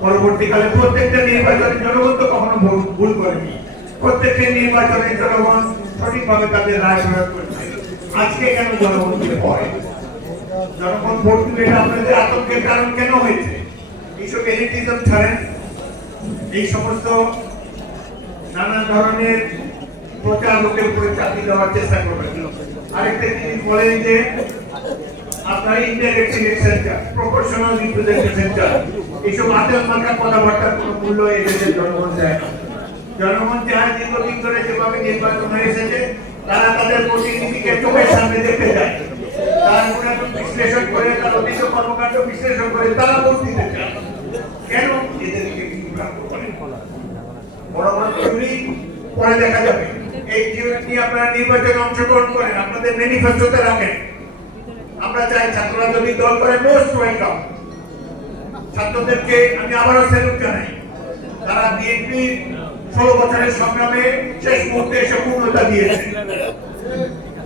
পরবর্তীকালে প্রত্যেকটা নির্বাচনে জনগণ তো কখনো ভুল- করেনি। প্রত্যেকটা নির্বাচনে জনগণ সঠিকভাবে তাদের রায় প্রয়োগ করেছে। আজকে কেন জনগণ দিতে হয় জনগণ ভোট দিলে আপনাদের আতঙ্কের কারণ কেন হয়েছে? এইসব এলিটিজম ছাড়েন? এই সমস্ত নানা ধরনের প্রচার লোকের উপরে চাকরি দেওয়ার চেষ্টা করবেন। আরেকটা জিনিস বলেন যে আপনার ইনডাইরেক্ট সিলেকশন প্রপোর্শনাল রিপ্রেজেন্টেশন এইসব আচল মার্কা কথাবার্তার কোনো মূল্য এদেশের জনগণ দেয় না। জনগণ যারা দীর্ঘদিন ধরে যেভাবে নির্বাচন হয়ে এসেছে, তারা তাদের প্রতিনিধিকে চোখের সামনে দেখতে চায়। তারা গুণাগুণ বিশ্লেষণ করে, তার অভিযোগ কর্মকাণ্ড বিশ্লেষণ করে, তারা ভোট দিতে চায়। কেন এদেরকে বিভ্রান্ত করে? বড় থিওরি পরে দেখা যাবে। এই নিয়ে আপনারা নির্বাচনে অংশগ্রহণ করেন, আপনাদের ম্যানিফেস্টোতে রাখেন আমরা চাই ছাত্ররা যদি দল করে মোস্ট ওয়েলকাম ছাত্রদেরকে আমি আবারও স্যালুট জানাই। তারা বিএনপি ষোলো বছরের সংগ্রামে শেষ মুহূর্তে এসে পূর্ণতা দিয়েছে।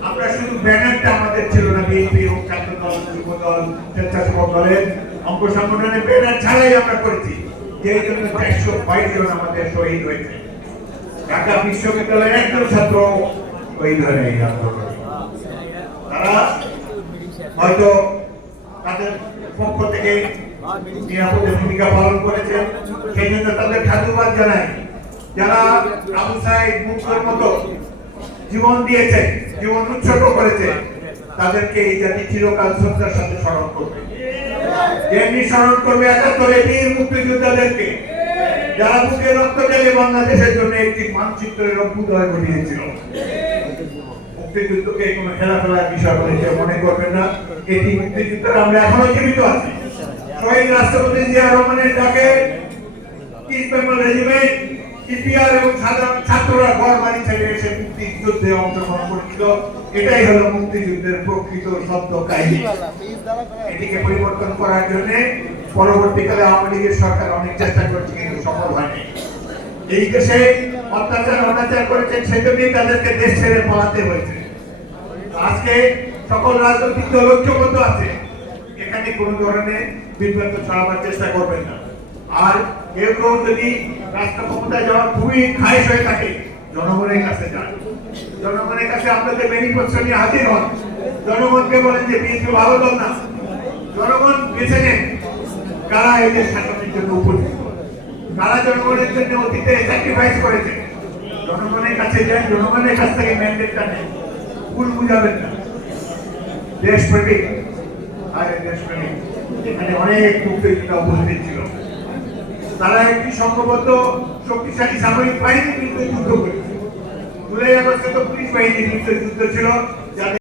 আমরা শুধু ব্যানারটা আমাদের ছিল না বিএনপি এবং ছাত্র দল, যুব দল, স্বেচ্ছাসেবক দলের অঙ্গ সংগঠনের ব্যানার ছাড়াই আমরা করেছি। যেই জন্য চারশো বাইশ জন আমাদের শহীদ হয়েছে। ঢাকা বিশ্ববিদ্যালয়ের একজন ছাত্র শহীদ হয় এই আন্দোলনে। হয়তো তাদের পক্ষ থেকে নিরাপদে ভূমিকা পালন করেছেন। সেই জন্য তাদের সাধুবাদ জানাই। যারা আবু সাইদ মুক্তর মতো জীবন দিয়েছে, জীবন উৎসর্গ করেছে, তাদেরকে এই জাতি চিরকাল শ্রদ্ধার সাথে স্মরণ করবে। যেমনি স্মরণ করবে একাত্তরে বীর মুক্তিযোদ্ধাদেরকে। যারা বুকে রক্ত ঢেলে বাংলাদেশের জন্য একটি মানচিত্রের অভ্যুদয় ঘটিয়েছিল। মুক্তিযুদ্ধকে কোনো খেলাফেলার বিষয় বলে কেউ মনে করবেন না। এটি মুক্তিযুদ্ধের আমরা এখনও জীবিত আছি। শহীদ রাষ্ট্রপতি জিয়া রহমানের ডাকে ইস্ট বেঙ্গল রেজিমেন্ট ইপিআর এবং সাধারণ ছাত্ররা ঘর বাড়ি ছেড়ে এসে মুক্তিযুদ্ধে অংশগ্রহণ করেছিল। এটাই হলো মুক্তিযুদ্ধের প্রকৃত শব্দ কাহিনী। এটিকে পরিবর্তন করার জন্য পরবর্তীকালে আওয়ামী লীগের সরকার অনেক চেষ্টা করছে, কিন্তু সফল হয়নি। এই দেশে অত্যাচার, অনাচার করেছেন সেজন্যই তাদেরকে দেশ ছেড়ে পালাতে হয়েছে। আজকে সকল রাজনৈতিক দল ঐক্যবদ্ধ আছে। এখানে কোনো ধরনের বিভ্রান্ত ছড়াবার চেষ্টা করবেন না। আর কেউ কেউ যদি রাষ্ট্র ক্ষমতায় যাওয়ার খুবই খায়েশ হয়ে থাকে, জনগণের কাছে যান। জনগণের কাছে আপনাদের ম্যানিফেস্টো নিয়ে হাজির হন। জনগণকে বলেন যে বিএনপি ভালো দল না। জনগণ বেছে নেন কারা এই দেশ শাসনের জন্য উপযুক্ত। কারা জনগণের জন্য অতীতে স্যাক্রিফাইস করেছে? জনগণের কাছে যান, জনগণের কাছ থেকে ম্যান্ডেটটা নেন। ভুল বুঝাবেন না। দেশপ্রেমিক আরে দেশপ্রেমিক এখানে অনেক মুক্তিযোদ্ধা উপস্থিত ছিল। তারা একটি সম্ভবত শক্তিশালী সামরিক বাহিনীর কিন্তু যুদ্ধ করেছে। জুলাই আগস্টে তো পুলিশ বাহিনীর যুদ্ধ ছিল।